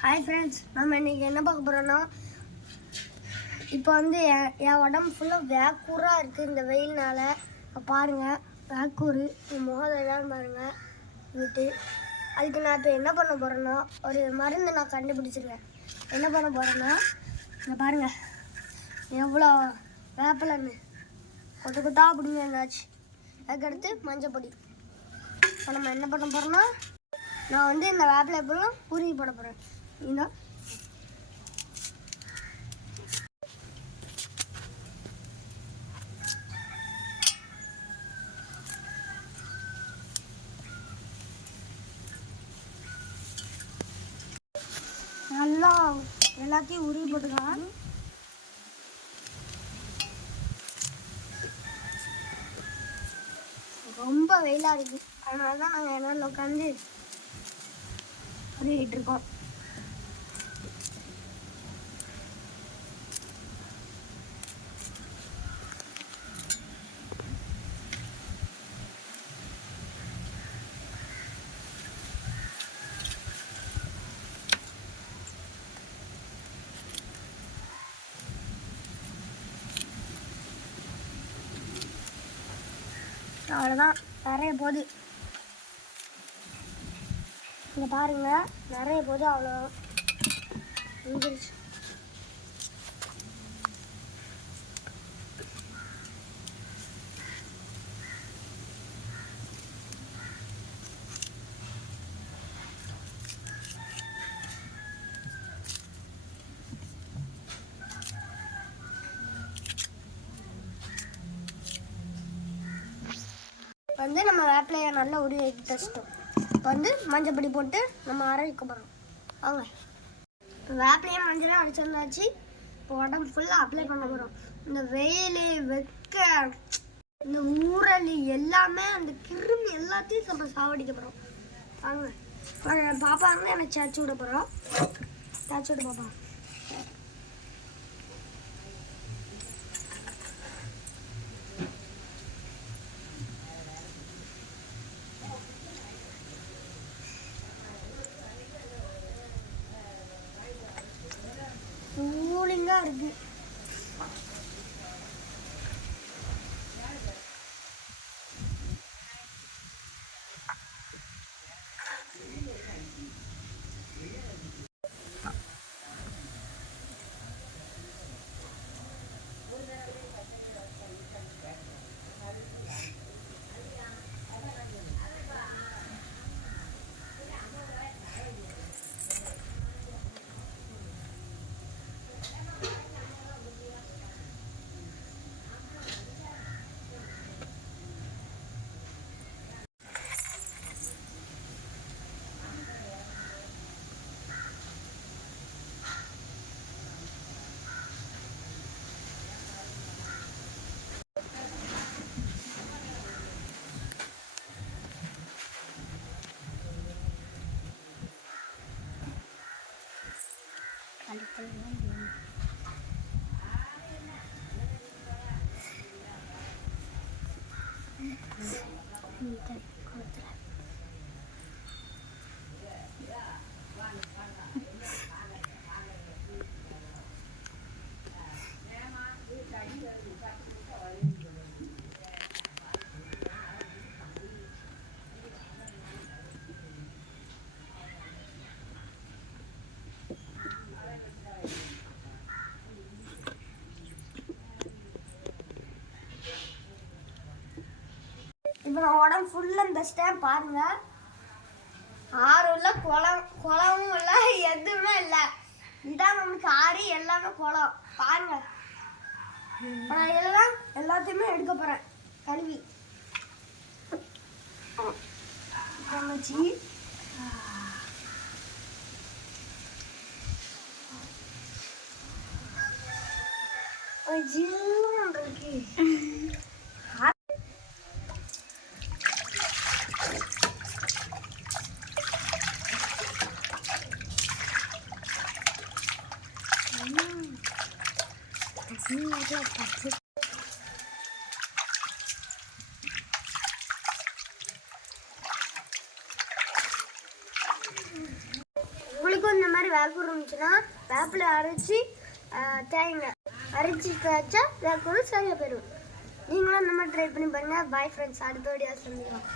Hi friends நம்ம இன்னைக்கு என்ன பார்க்க போகிறோன்னா இப்போ வந்து என் என் உடம்பு ஃபுல்லாக வேக்கூராக இருக்குது இந்த வெயில்னால். இப்போ பாருங்கள் வேக்கூறு. என் முகம் பாருங்கள் விட்டு அதுக்கு நான் இப்போ என்ன பண்ண போகிறேன்னா ஒரு மருந்து நான் கண்டுபிடிச்சிருக்கேன். என்ன பண்ண போகிறேன்னா இங்க பாருங்கள் எவ்வளோ வேப்பிலன்னு கொத்து கொத்தா அப்படிங்க என்னாச்சு. அதுக்கடுத்து மஞ்சள் பொடி. இப்போ நம்ம என்ன பண்ண போகிறோன்னா நான் வந்து இந்த வேப்பிலை எப்படிலாம் பூரி போட போகிறேன் இந்த. நல்லா எல்லாத்தையும் உருவி போட்டுக்கலாம். ரொம்ப வெயிலாக இருக்குது அதனால தான் நாங்கள் என்ன உட்காந்து உருகிட்டு இருக்கோம். அவ்வளோதான் நிறைய போது. இங்கே பாருங்கள் நிறைய போகுது அவ்வளோ முடிஞ்சிருச்சு. வந்து நம்ம வேப்பிலையை நல்லா உருவி தச்சிட்டோம் இப்போ வந்து மஞ்சள் பொடி போட்டு நம்ம அரைக்க போகிறோம் அவங்க இப்போ வேப்பிலையும் மஞ்சளும் அரைச்சிருந்தாச்சு இப்போ உடம்பு ஃபுல்லாக அப்ளை பண்ண போகிறோம் இந்த வெயில் வெக்க இந்த ஊரல் எல்லாமே அந்த கிருமி எல்லாத்தையும் நம்ம சாவடிக்க போகிறோம் வாங்க. பாப்பா வந்து எனக்கு சேச்சு விட போகிறோம் சேச்சு விட பாப்பா. கூலிங்காக இருக்கு இப்போ நான் உடம்பு ஃபுல்லாக இந்த ஸ்டேம் பாருங்க. ஆறு இல்லை குளம் குளமும் இல்லை எதுவுமே இல்லை. இதான் நம்மளுக்கு ஆறு எல்லாமே குளம். பாருங்க. நான் இதெல்லாம் எல்லாத்தையுமே எடுக்க போகிறேன் கழுவி. கமிச்சி ஜில்லுன்னு இருக்கு. புளிக்கும் இந்த மாதிரி வேக்கூர் இருந்துச்சுன்னா வேப்பில் அரைச்சி தேங்காய் அரைச்சி தேய்ச்சா வேக்கூர் சரியாக போயிடும். நீங்களும் இந்த மாதிரி ட்ரை பண்ணி பாருங்கள் பாய் ஃப்ரெண்ட்ஸ் அடுத்த வீடியோ சந்திக்கலாம்.